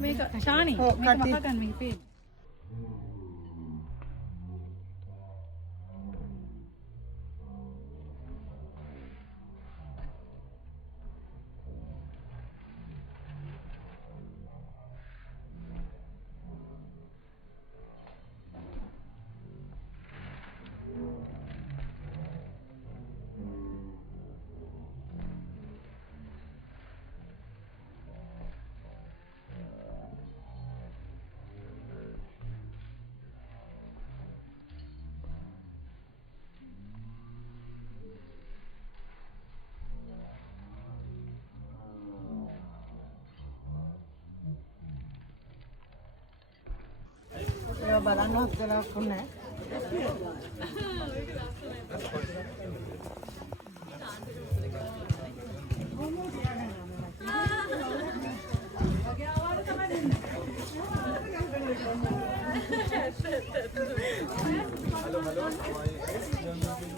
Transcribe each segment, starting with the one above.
මේක ශානි මේක මහා ගන්න මේක පේ. බලන්න හදලා කොන්නේ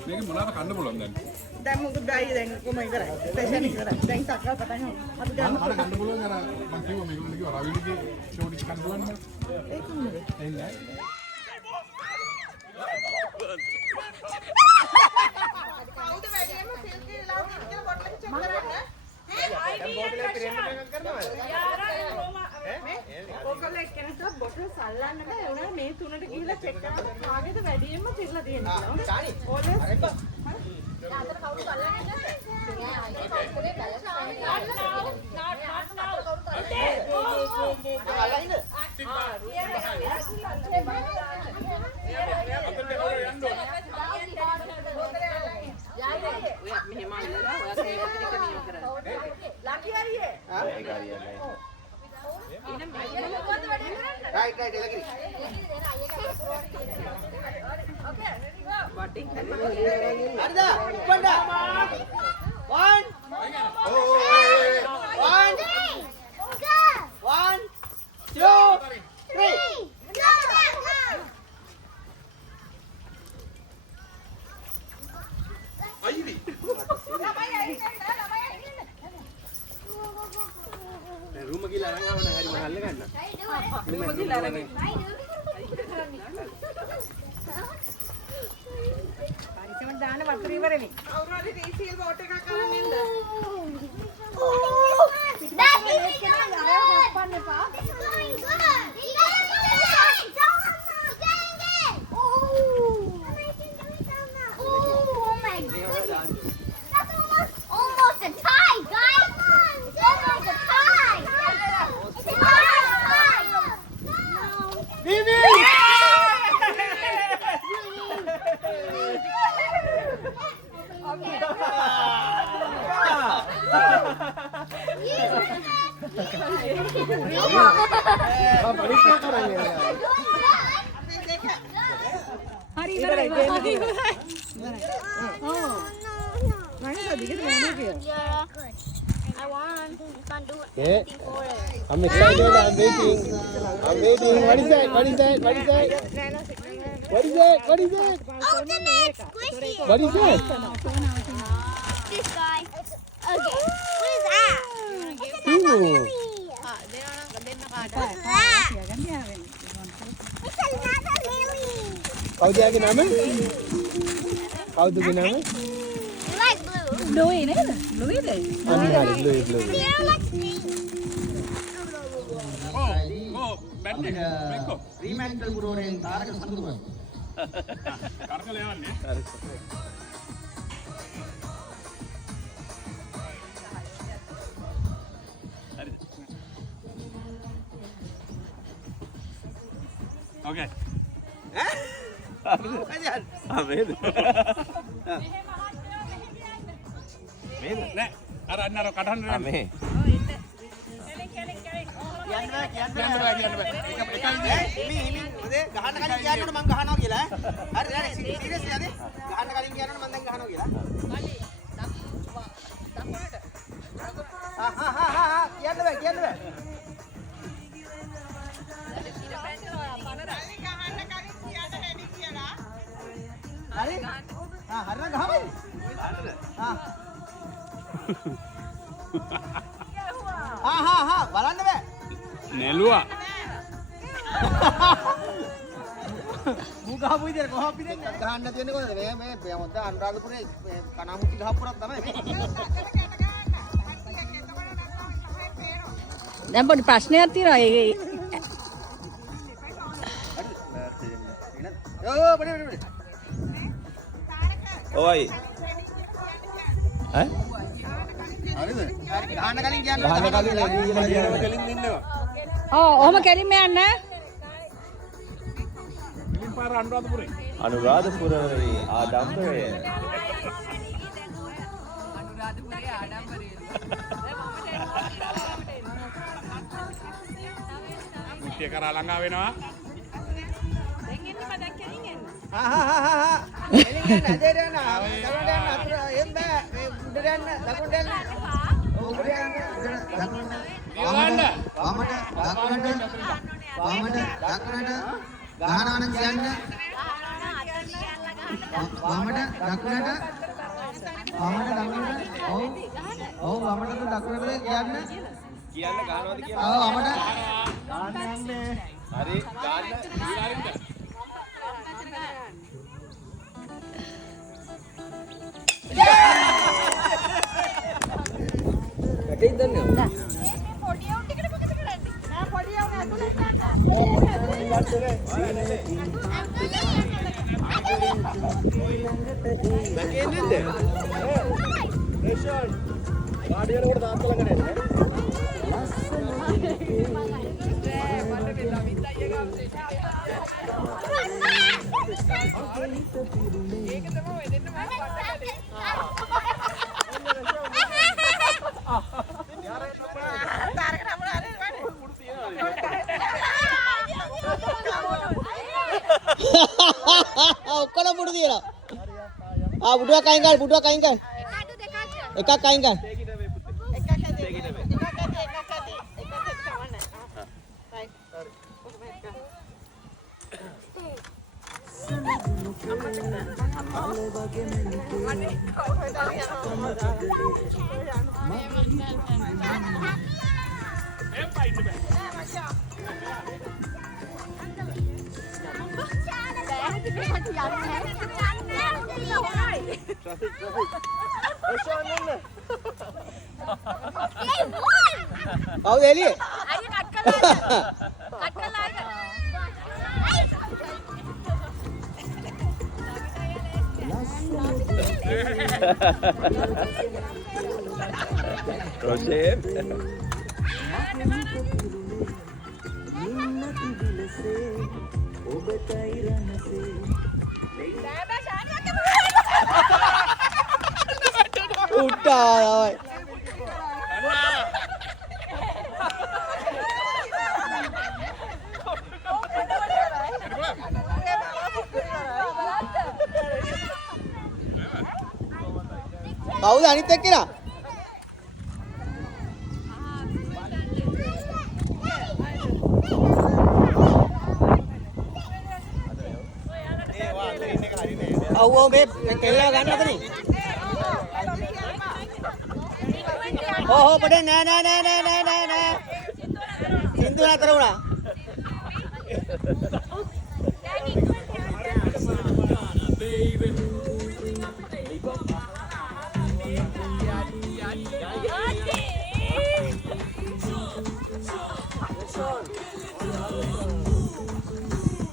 මේක මොනවාද කන්න පුළුවන් දැන්? දැන් මොකද බයි දැන් කොහොම ඉවරයි. ස්පෙෂල් ඉවරයි. දැන් සක්කල් පටන් ගමු. අපි දැන් අර කන්න පුළුවන් අර මම කිව්වා මේගොල්ලෝ කිව්වා රවිලිගේ ෂෝ ටික කන්න පුළුවන් නේද? ඒක නෙමෙයි. එන්නේ. කවුද වැඩියෙන්ම ෆිල් කියලා තියෙන කියලා බොටල් එක චෙක් කරන්න. ඔයගොල්ලෝ එක්කෙනෙක් බොටල් සල්ලන්න බෑ. උනා මේ තුනට ගිහිල්ලා චෙක් කරලා කාගේද වැඩියෙන්ම තිරලා තියෙන්නේ කියලා. චානි. ඕලෙස්. යාතර කවුරු සල්ලන්නේ නැද්ද? නෑ අයියේ කවුරුේ බැලන්ස් නැහැ. not now. Right, elagiri. Okay, go. Arda, panda. 1. 1, 2, 3. අයිවි. Room ගිහලා අරන් ආවම හරි මහල්ල ගන්න. රූම ගිහලා අරන්. පරිසම දාන වතුර ඉවරනේ. කවුරු හරි රීෆිල් බෝට් එකක් අරන් එන්න. හරි ඉවරයි. ඔව්. මම සදිකට යන්නේ කියලා. I won. You can't do Yeah. anything for it. I'm excited. I'm waiting. I'm waiting. What is that? What is that? What is that? What is that? What is that? Oh, the next squishy. What is that? This guy. Okay. What is that? Ooh. What's that? It's another lily. Kawud yakin naman? Kawud yakin naman? You like blue? බ්ලූයි නේද? බ්ලූයිද? Ano nga? Blue, blue. Sierra likes green. Bat එක මේකෝ. රීමැන්ටල් ගුරුවරයන් තාරක සඳුරුවන්. කරකල යවන්නේ. හරිද? Okay. Amen. නෑ අර අන්න අර කඩන්න නෑ. Amen. කියන්න බෑ කියන්න කියන්න බෑ කියන්න බෑ. හිමි මොදේ ගහන්න කලින් කියන්නකොට මං ගහනවා කියලා ඈ. හරි හරි සීරියස් නේද? ගහන්න කලින් කියන්නකොට මං දැන් ගහනවා කියලා. කියන්න බෑ කියන්න බෑ. හරි? හරිනම් ගහමයි. බලන්න බෑ. නෙළුවා. මූ ගහපු විදියට කොහොම අපි දැන් ගහන්න තියෙන්නේ කොහොමද? මේ මොකද අනුරාධපුරේ කනාමුටි ගහපුරක් තමයි මේ. දැන් පොඩි ප්‍රශ්නයක් තියෙනවා. යෝ බඩේ. ඔයයි. ඈ? හරිද? ගහන්න කලින් කියන්න ගහන්න කලින් එදී කියලා කියනවා. කලින් ඉන්නවා. ඔහොම කෙලින්ම යන්න. කලින් පාර අනුරාධපුරේ. අනුරාධපුරේ ආඩම්බරය. මුට්ටිය කරා ළඟා වෙනවා. එලින් යන්න ඇදේට යන්න. දකුණට යන්න අතුර එම් බෑ. මේ උඩට යන්න දකුණට යන්න. උඩට යන්න දකුණට. වමට දකුණට. වමට දකුණට. ගහනවා නම් කියන්න. වමට දකුණට. වමට දකුණට. ඔව් වමට දකුණට කියන්න. කියන්න ගහනවාද කියලා. ඔව් වමට. ගන්න යන්නේ. හරි ගන්න. කටින් දන්නේ. පොඩි උන් ටිකට මොකද කරන්නේ? නෑ පොඩි උන් ඇතුලේ ඔක්කොම පුඩු තියලා. පුඩුවක් අයින් කරන්න, පුඩුවක් අයින් කරන්න. එකක් අයින් කරන්න. කවුද එළියේ? අයියා කට් කළා. කට් කළා. Roger. උට්ටා කවුද අනිත් එක්කලා? ඔව් මේ කෙල්ලව ගන්න අතනේ. පොඩේ නෑ. සින්දු නතර වුණා.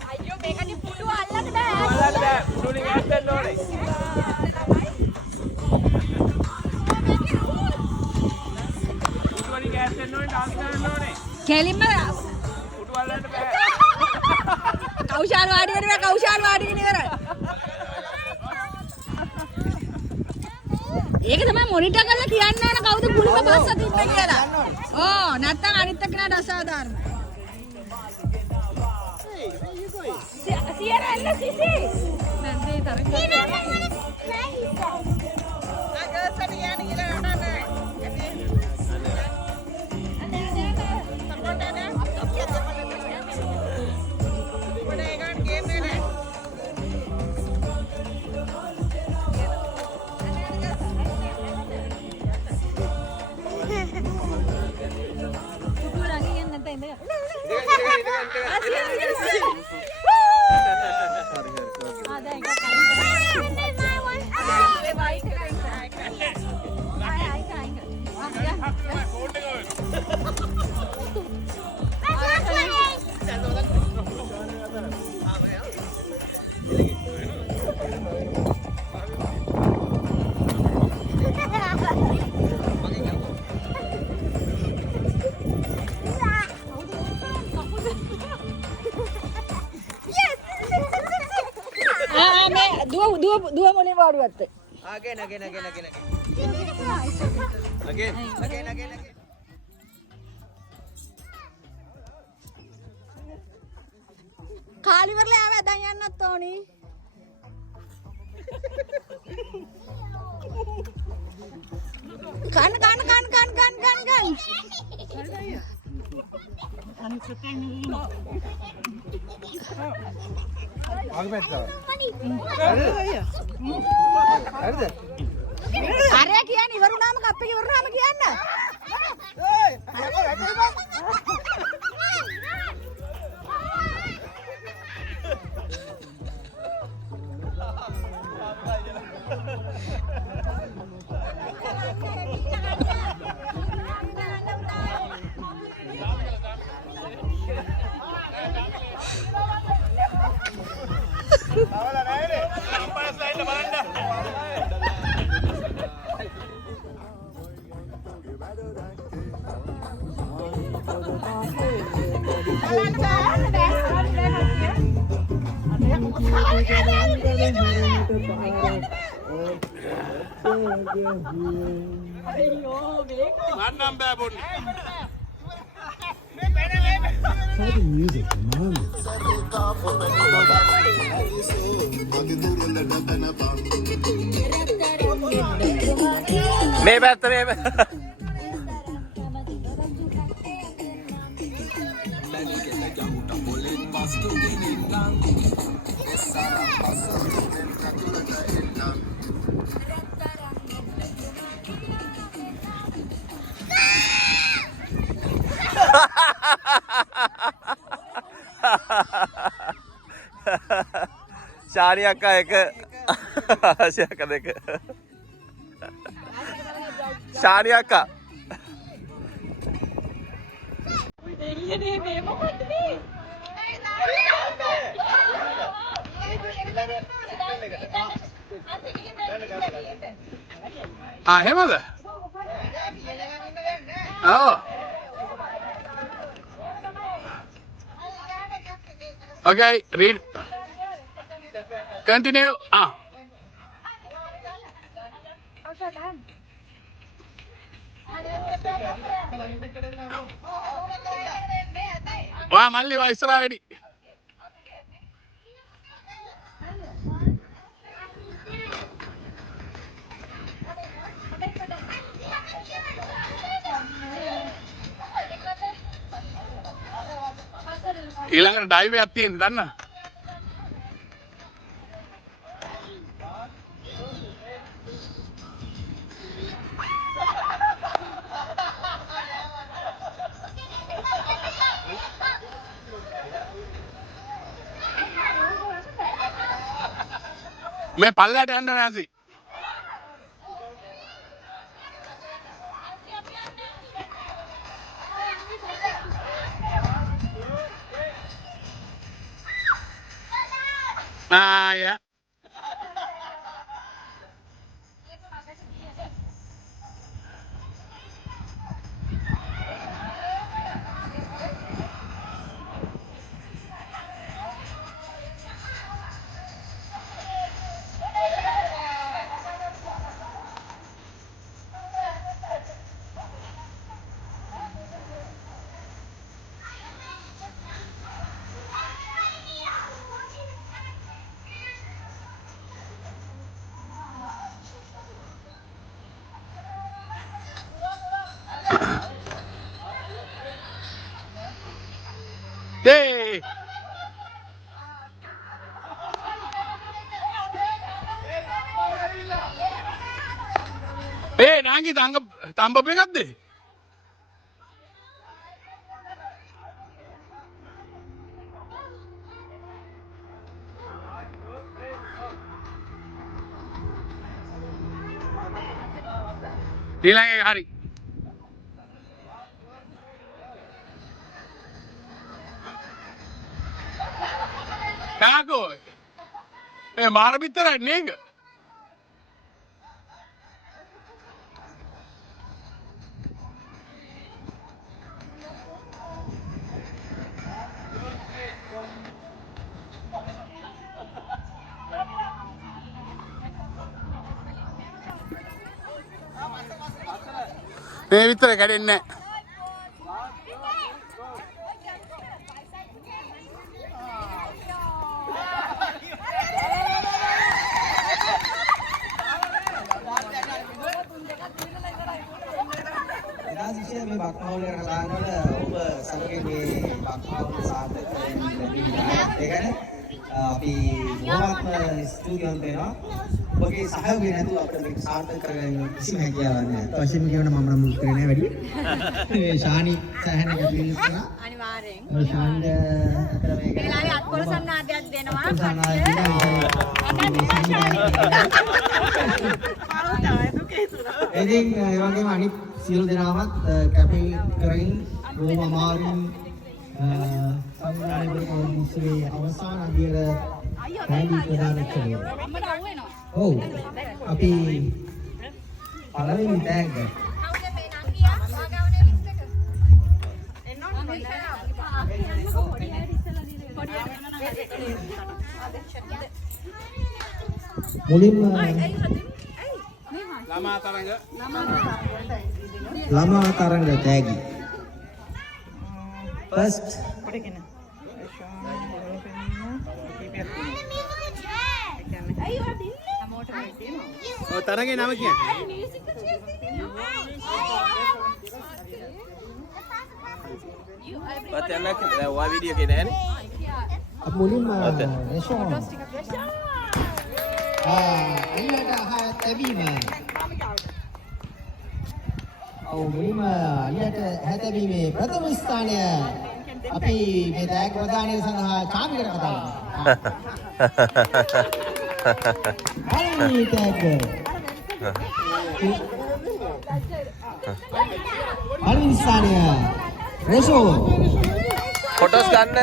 අයියෝ මේකනේ පුඩු අල්ලන්න බෑ. පුඩු වලින් ඈත් වෙන්න ඕනේ. කෙලින්ම පුඩු අල්ලන්න බෑ. කෞශාල වාඩි වෙනවා කෞශාල වාඩි වෙන ඉවරයි. ඒක තමයි මොනිටර් කරලා කියන්න ඕන කවුද කුලිම බස්ස තිබ්බේ කියලා. ඕ නැත්තම් අනිත් එක්කනට අසාධාරණ. සියර එන්න සිසි. නැන්දේ තරංග. Thank you. දුව මුලින් වාඩිවත්ත. කාලිවරල ආව දැන් යන්නත් ඕනි. කන්. අරය කියන්නේ ඉවරුනාම කප්පේ ඉවරුනාම කියන්න. Manam babon. මේ පැත්ත මේ ශානි අක්කා එක ආශි අක්කා දෙක ශානි අක්කා එහෙමද? ඔව්. Okay, read. Continue. Wah, malli wa isra wedi. ඊළඟට ඩයිව් එකක් තියෙන දන්නා මේ පල්ලයට යන්න නැසි yeah. Hey! Hey, nangi tamba pengad deh. ඊළඟ එක හරි. තාකෝ. මාර පිටරයි නේක. මේ විතර කැඩෙන්නේ නැහැ. එදාසිය මේ බක්මවුල ගැන කතා කරනකොට ඔබ සමගින් මේ බක්මවුල සාර්ථක කරගන්න ලැබිලා ඒකනේ අපි බොහොමත්ම ස්තුතිවන්ත වෙනවා. ඔබගේ සහයෝගය නැතුව අපිට මේක සාර්ථක කරගන්න කිසිම හැකියාවක් නැහැ. වශයෙන් කියවන මම නම් මුල් කරේ නැහැ වැඩි. මේ ශානි සහන ගැටලුවක් කරා. අනිවාර්යෙන්. ඔය ශාන්ද අතර මේක ඒලාගේ අත්කොල සම්නාදයක් දෙනවා. ඉතින් ඒ වගේම අනිත් සියලු දෙනාමත් කැපී කරමින් බොහොම අමාරුවෙන් සංවිධානයේ පොලිසියේ අවසාන අධ්‍යයන රැලි ප්‍රදාන කළා. අම්මට අවු වෙනවා. ඔව් අපි පළවෙනි ටැග් මුලින්ම ළමා තරංග තෑගි ෆස්ට් තරගේ නම කියන්නේ අප මුලින්ම රේෂෝ අල්ලට ආහාර තැබීම මුලින්ම අල්ලට හැතැබීමේ ප්‍රථම ස්ථානය අපි මේ තෑග් ප්‍රදානය සඳහා චාමිකට කතා පළවෙනි තෑග් පළවෙනි ස්ථානය රේෂෝ ෆොටෝස් ගන්න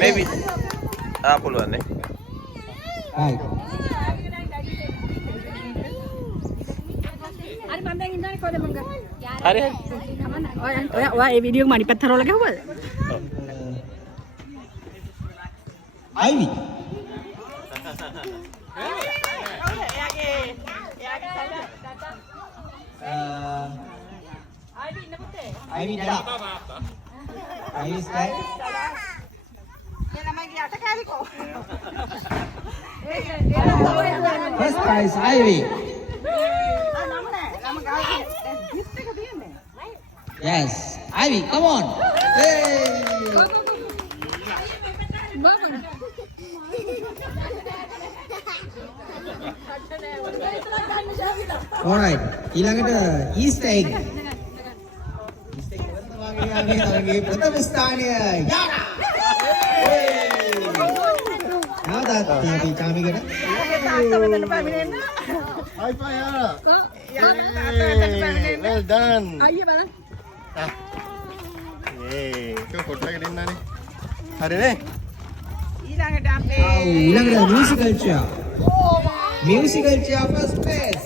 මේබි පුළුවන් නේ. හයි හරි මම දැන් ඉන්නනේ කොහෙද මං ගන්න. හරි ඔයා ඒ වීඩියෝ එක මණි පැත්ත හරවලා ගහුවද? අයිවි අයිවි ඩා අයිවි style first prize Ivy. Yes, Ivy, come on. Hey. All right. ඊළඟට East egg. East egg වර්තමානයේ ප්‍රථම ස්ථානය යානා. තාත්තා අපි කාමිකට තාත්තා මෙතන පැමිණෙන්න. High five Yara. යානා තාත්තා මෙතන පැමිණෙන්න. Well done. අයියේ බලන්න. ඒක ෆොටෝ එකක් දෙන්නනේ. හරිනේ? ඊළඟට අපේ ඊළඟට musical chair. Musical chair first place.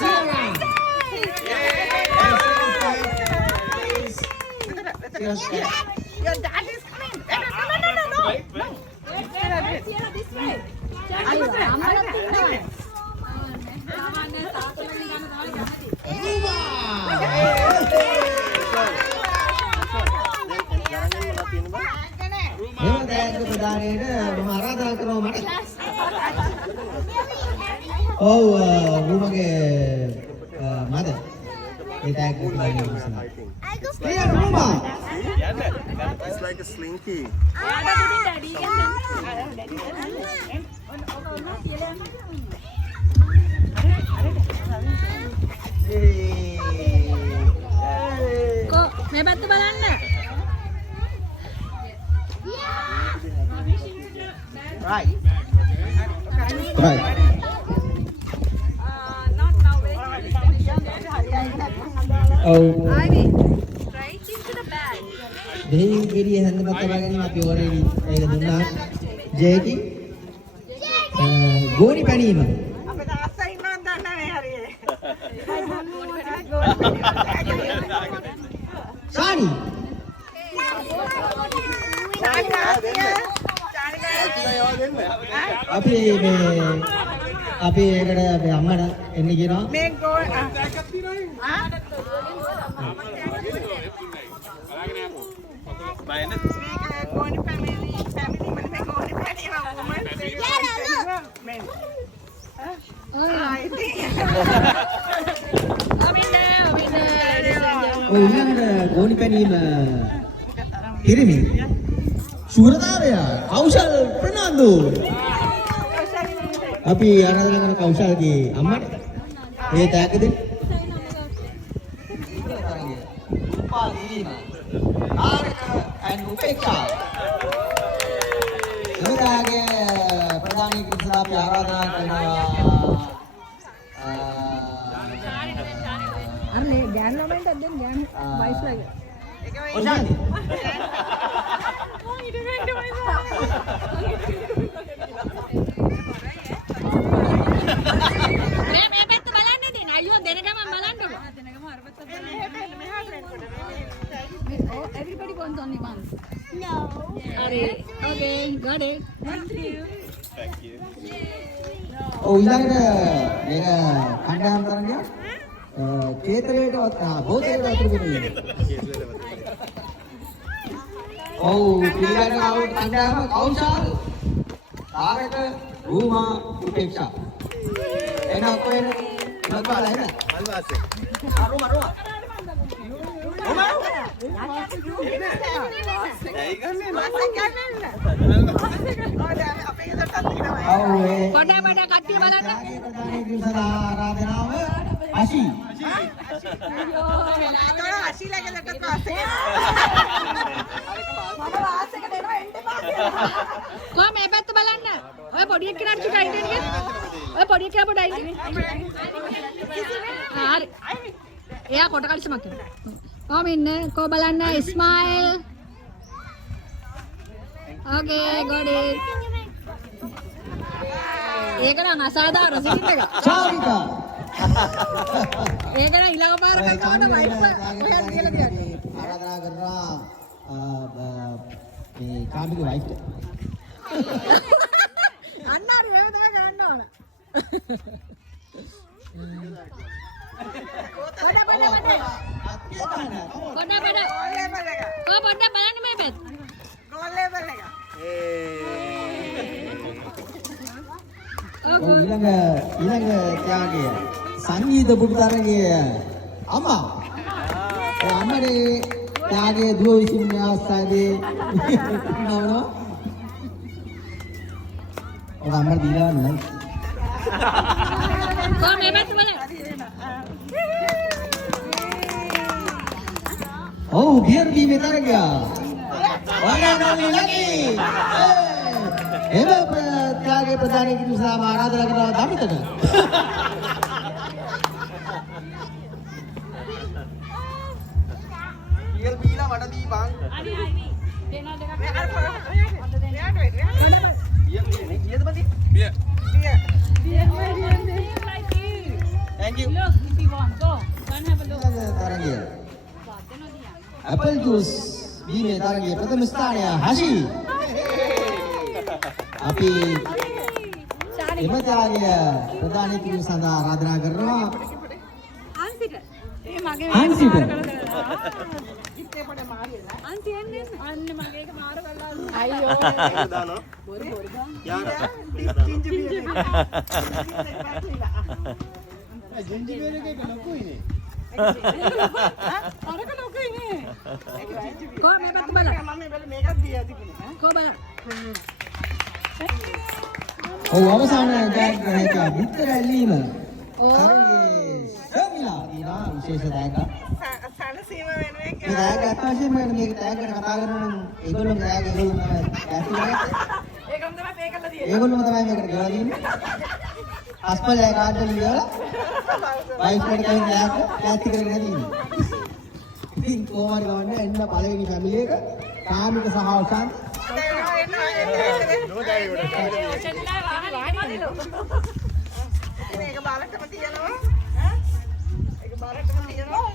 Sarah. Your dad is coming. No. This way. අයියෝ අම්මලා තින්නවා. සාමාන්‍ය තාත්තලා ගන්න තමයි. මෙම තෑග්ග ප්‍රදානයට මම ආරාධනා කරනවා මට. ඔව් රුමගේ මද මේ තෑග්ග ප්‍රදානය කරනවා. Clear Ruma. It's like a slinky. Kok මේ පැත්ත බලන්න. Right. Not now. ඔව්. Ivy, right into the bag. දෙහි ගෙඩිය හැන්දපත් තබා ගැනීම අපි ඔරේලි ඒක දුන්නා. ජේකි. ගෝණි පැනීම. අපේ තාත්තා ඉන්නවද දන්නේ නැහැ හරියට. සානි. අපි ඒකට අපේ අම්මට එන්න කියනවා. මේ ගෝල් ගෝනි family මම ගෝනි පැණීම men. ඊළඟට ගෝණි පැනීම පිරිමි ශූරතාවය කෞශල් ප්‍රනාන්දු අපි ආරාධනා කරන කෞශල්ගේ අම්මට මේ තෑග්ග දෙන්න. උපාදීන ආරක and උපේක්ෂා එමෙතාගේ ප්‍රධානී කිරිසලා අපි ආරාධනා කරනවා. අර ගෑන් ළමයින්ට දෙන්න ගෑන් වයිෆ් ලගේ. ඔෂානි මේ පැත්ත බලන්න දෙන්න. අයියෝ දෙන ගමන් බලන්නකො. දෙන ගමන් අර පැත්ත බලන්න. Oh, everybody wants only one. No. Okay, got it. ඔව් ඊළඟට මේක කණ්ඩායම් තරගය කේතරේට බෝතලේට වතුර ගෙනියන. ඔව් පිළිගන්න ආවුත් කණ්ඩායම කෞශල් ආරක රූමා උපේක්ෂා එන ඔක්කොම ඉවත්පාලා එන්න. අල්වාසේ අරුම අරුම පොඩ කට්ටිය බලන්න. ආරාධනාව අශී. කො මේ පැත්ත බලන්න. ඔය පොඩි එක්කෙනාට චුට්ටක් අයින් දෙන්න. ඔය පොඩි එක්කෙනා පොඩ අයින් දෙන්න. හරි. එයා කොට කලිසමක් කරනවා. කොහොම ඉන්න කො බලන්න ස්මයිල්. Okay, got it. ඒක නම් අසාධාරණ සිටින් එක. චාරිකා. ඒක නම් ඊළඟ පාර කල්කවන්න වයිෆ් ඔයන් කියලා කියන්නේ. ආරාධනා කරනවා මේ කාමික වයිෆ්ට. අන්න හරි ඒව තමයි කරන්න ඕන. පොඩ බලන්න මේ පැත්ත. ගෝල් ලෙවල් එක. ඊළඟ ත්‍යාගය සංගීත පුටුතරගේ අම්මා. ඒ අම්මගේ ත්‍යාගයේ දුව විසින් මේ අවස්ථාවේදී නවනවා. ඔය අම්මා දීලා නෑ. කොහොම මේ පැත්ත බලන්න. ඔව් බියර් බීමේ තරගය. වරණෝලි ලකි. එම ත්‍යාගයේ ප්‍රධානී කිරුසා ආරාධනා කරනවා දමිතට. ඊල් බීලා මට දීපන්. ඊයද බදී? බිය. Thank you. තරගය. ඇපල් ජූස් බීමේ තරගයේ ප්‍රථම ස්ථානය හෂි. අපි එම ත්‍යාගය ප්‍රධානී කිරීම සඳහා ආරාධනා කරනවා. අන්සිට. ඒ මගේ අන්සිට. ඉත්තේ පොඩ මාරියලා. අන්සි එන්නේ. අන්න මගේ එක මාර කළා. අයියෝ. දානවා. බොරු යාර. ජින්ජි බියර්. ජින්ජි බියර් එක ලොකුයිනේ. අරක ලොකුයිනේ. කොහොම මේ පැත්ත බලන්න. මම මේකත් දීලා තිබුණේ. කො බලන්න. ඔව් අවසාන ජයග්‍රහණය විතර ඇලීම. තරගයේ ශර්මිලා දිනා විශේෂ දායක. සනසීම වෙනුවෙන් මේ දායක අත්වශයෙන්ම මේක ටැග් එකට කතා කරනවා නම් ඒගොල්ලෝ ටැග් ඒගොල්ලෝ තමයි කැපි කරන්නේ. ඒකම තමයි පේ කරලා තියෙන්නේ. ඒගොල්ලෝම තමයි මේකට ගෙවලා දෙන්නේ. අස්පලේ කාඩ් වලින් ගෙවලා බයිස්කෝප් එකෙන් ක්ලාස් කරගෙන ඉන්නේ. ඉතින් කොහොමද ගවන්නේ එන්න පළවෙනි ෆැමිලි එක කාමික සහ ඔෂාන්. මේක බාරටම තියනවා. ඒක බාරටම තියනවා.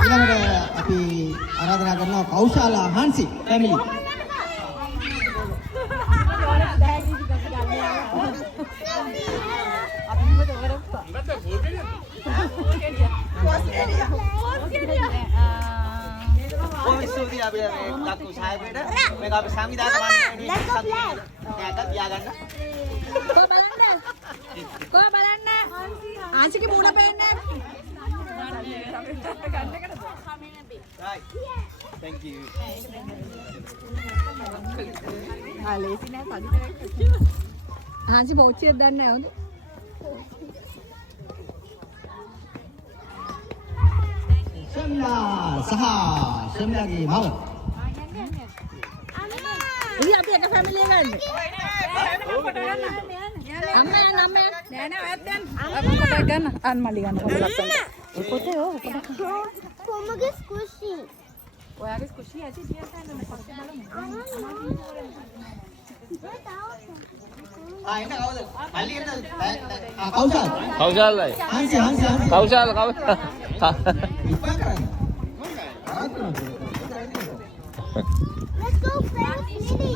ඊළඟට අපි ආරාධනා කරනවා කෞශාලා හාන්සි ෆැමිලි. කොහොමද ස්තුතියි අපි මේ කක්කු සායපේට මේක අපි සංවිධානය කරන්නේ තියාගන්න. කො බලන්න ආසික මූණ පේන්නේ right thank you ආසි බෝච්චියක් දන්නේ නැවද ශම්ලා සහ ශම්ලාගේ මව. ඉතින් අපි එක ෆැමිලි එකක් ගන්න. අම්මේ නෑ ඔයත් යන්න. අපි කොට ගන්න. අන් මල්ලි ගන්න කොට ලස්සන. ඒ පොතේ ඕක කොට. කොමගේ ස්කුෂි. ඔයාගේ ස්කුෂි ඇති තියන්න පස්සේ බලමු. එන්න කවුද මල්ලි එන්න කෞශල්. කෞශල්යි. හාන්සි හාන්සි හාන්සි. කෞශල් ඉක්මන් කරන්න. Let's go play with Nidhi.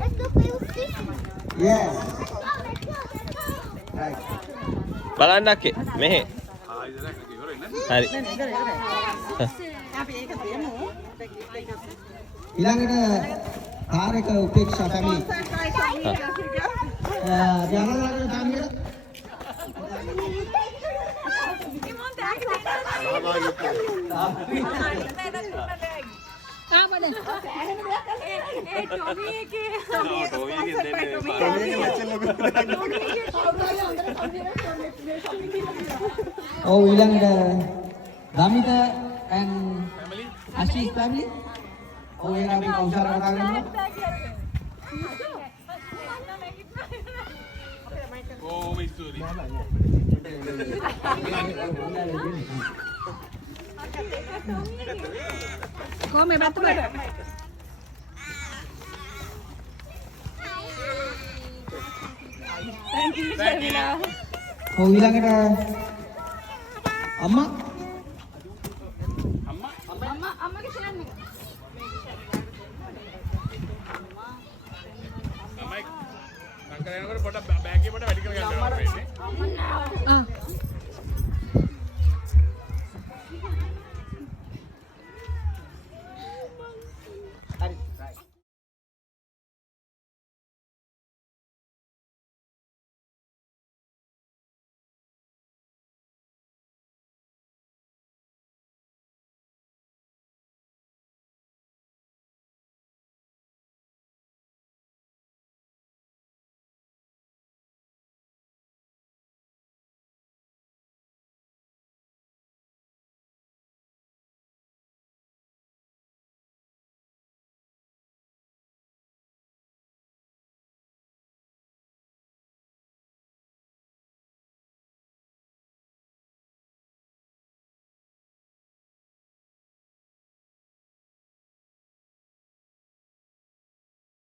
Let's go play with Nidhi. Yes. Let's go. Right. බලන්න අක්කේ මෙහෙ. හරි. ඊළඟට තාරක උපේක්ෂා ෆැමිලි. ජනරාජන ෆැමිලි. Oh, ඊළඟට Damitha and Ashish family. Oh, ඒක අපි කෞශල කතා කරනවා. කොහොම ස්තුතියි. කොහොම මේ පැත්ත බලන්න. Oh, ඊළඟට අම්මා අම්මගේ ෂෑන් එක. අම්මයි සංකරයනකොට පොඩ බෑග් එකේ පොඩ වැඩි කරගන්න වෙනවා.